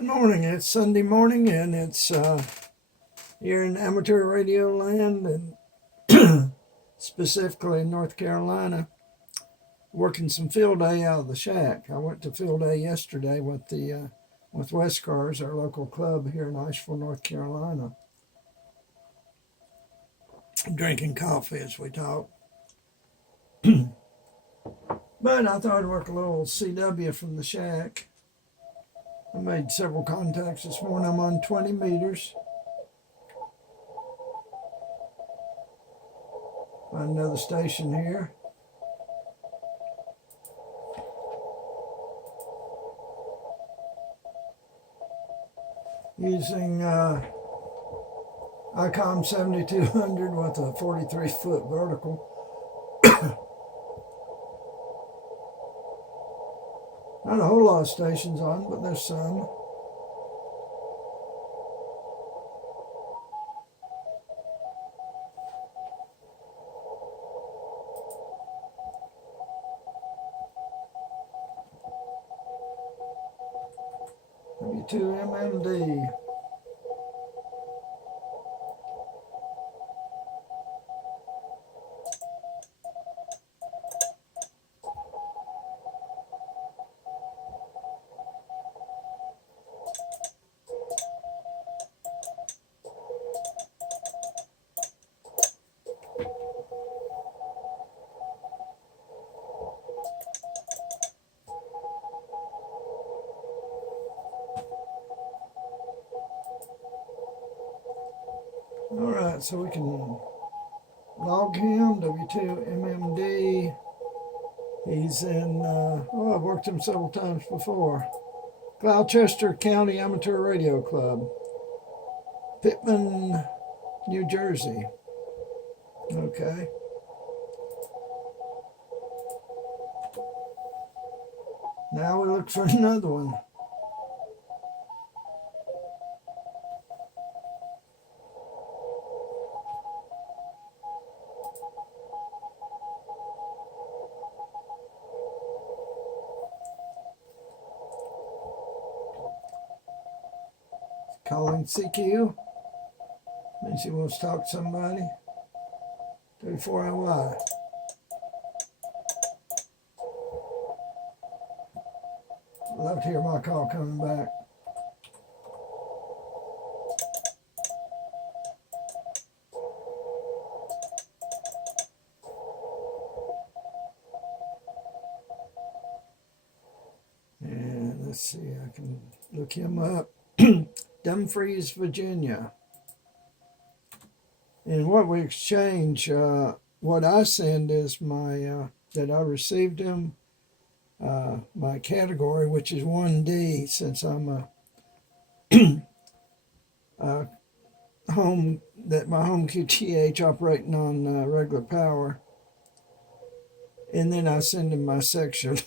Good morning. It's Sunday morning, and it's here in amateur radio land, and specifically in North Carolina, working some field day out of the shack. I went to field day yesterday with the with West Cars, our local club here in Asheville, North Carolina, drinking coffee as we talk. But I thought I'd work a little CW from the shack. I made several contacts this morning. I'm on 20 meters. Find another station here. Using ICOM 7200 with a 43-foot vertical. Not a whole lot of stations on, but there's some. W2MMD. Alright, so we can log him, W2MMD. He's in, I've worked him several times before. Gloucester County Amateur Radio Club, Pittman, New Jersey. Okay. Now we look for another one. Calling CQ. Then she wants to talk to somebody. 34LY. Love to hear my call coming back. And let's see, I can look him up. Dumfries, Virginia. And what we exchange, what I send is my, that I received him, my category, which is 1D, since I'm a home, that my home QTH operating on regular power. And then I send him my section,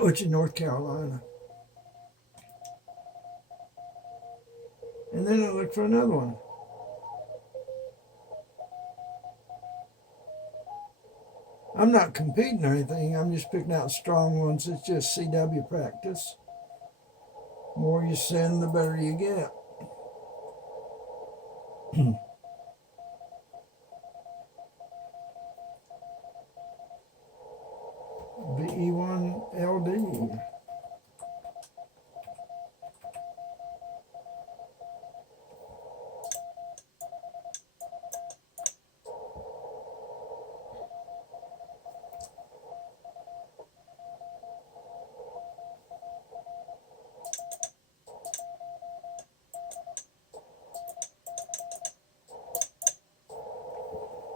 which is North Carolina. And then I look for another one. I'm not competing or anything. I'm just picking out strong ones. It's just CW practice. The more you send, the better you get. VE1LD.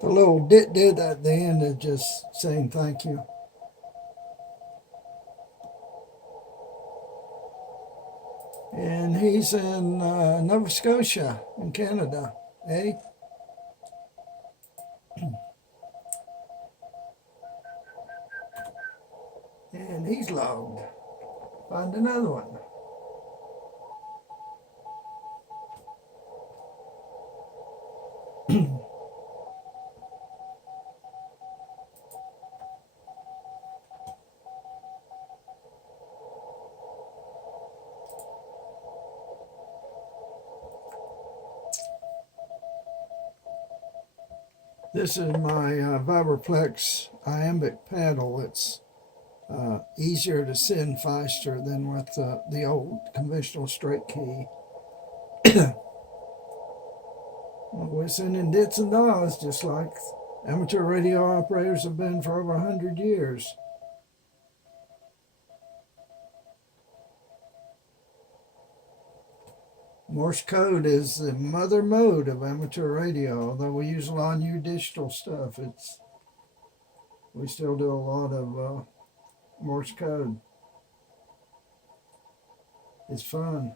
The little dit at the end is just saying thank you. And he's in Nova Scotia in Canada, eh? And he's logged. Find another one. This is my Vibraplex iambic paddle. It's easier to send faster than with the old conventional straight key. We're sending dits and dots just like amateur radio operators have been for over 100 years. Morse code is the mother mode of amateur radio, although we use a lot of new digital stuff. We still do a lot of Morse code. It's fun.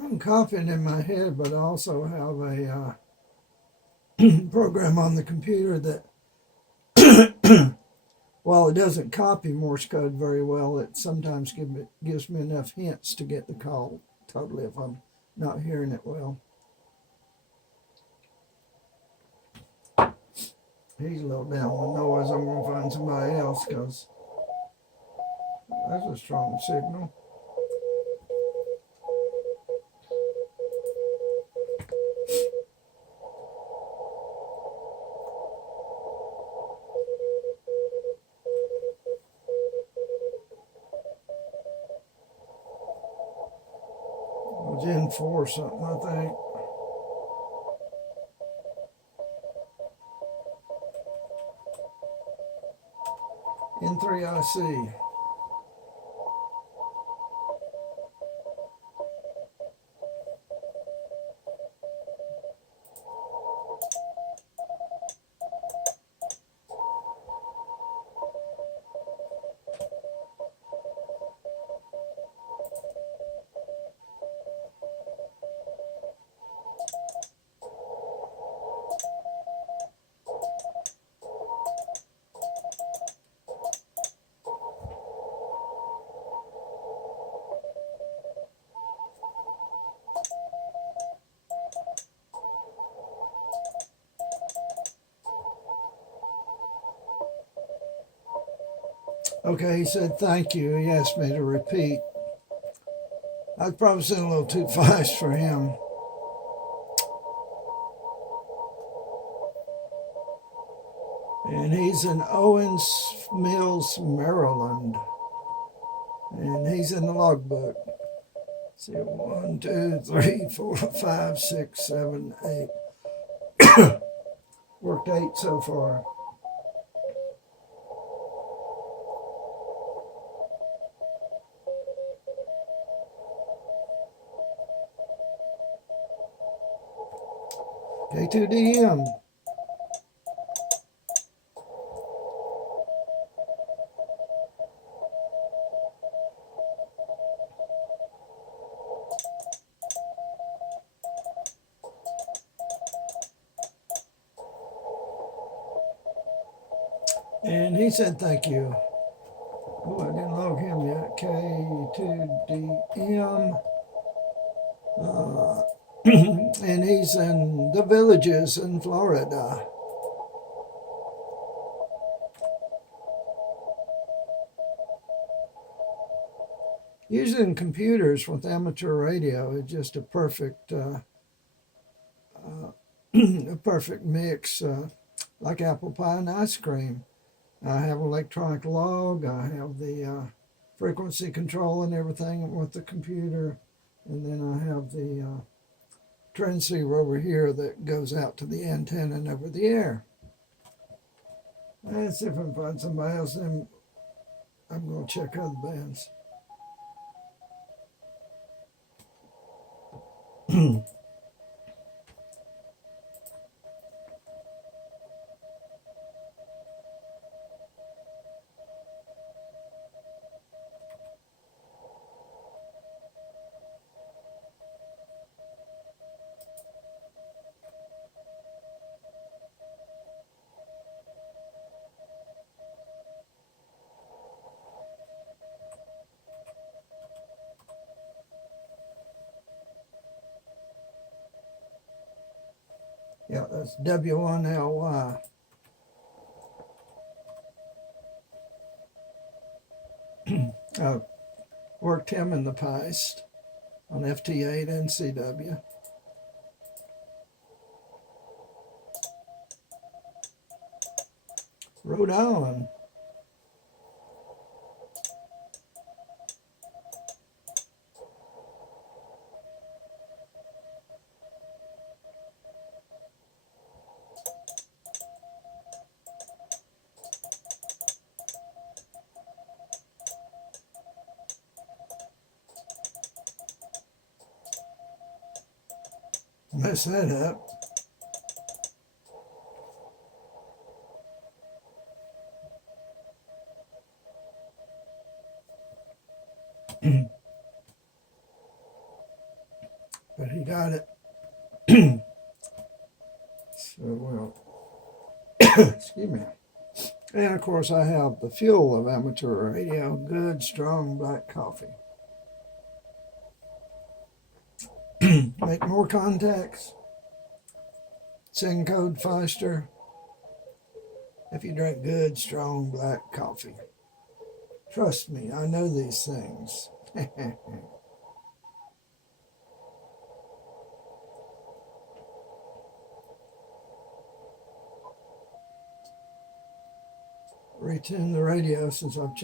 I'm copying in my head, but I also have a program on the computer that, while it doesn't copy Morse code very well, it sometimes gives me enough hints to get the call totally if I'm not hearing it well. He's a little down with noise. I'm going to find somebody else because that's a strong signal. Gen 4 something, I think. N3IC. Okay, he said thank you. He asked me to repeat. I'd probably sent a little too fast for him. And he's in Owens Mills, Maryland. And he's in the logbook. Let's see, 1, 2, 3, 4, 5, 6, 7, 8. Worked 8 so far. K2DM. And he said thank you. Oh, I didn't log him yet. K2DM. And he's in the Villages in Florida. Using computers with amateur radio is just a perfect mix, like apple pie and ice cream. I have electronic log. I have the frequency control and everything with the computer, and then I have the transceiver over here that goes out to the antenna and over the air. Let's see if I can find somebody else, then I'm going to check other bands. Yeah, that's W1LY. I've worked him in the past on FT8 and CW. Rhode Island. Mess that up. But he got it. So, well, excuse me. And of course, I have the fuel of amateur radio, good, strong black coffee. Make more contacts. Send code faster if you drink good, strong black coffee. Trust me, I know these things. Retune the radio since I've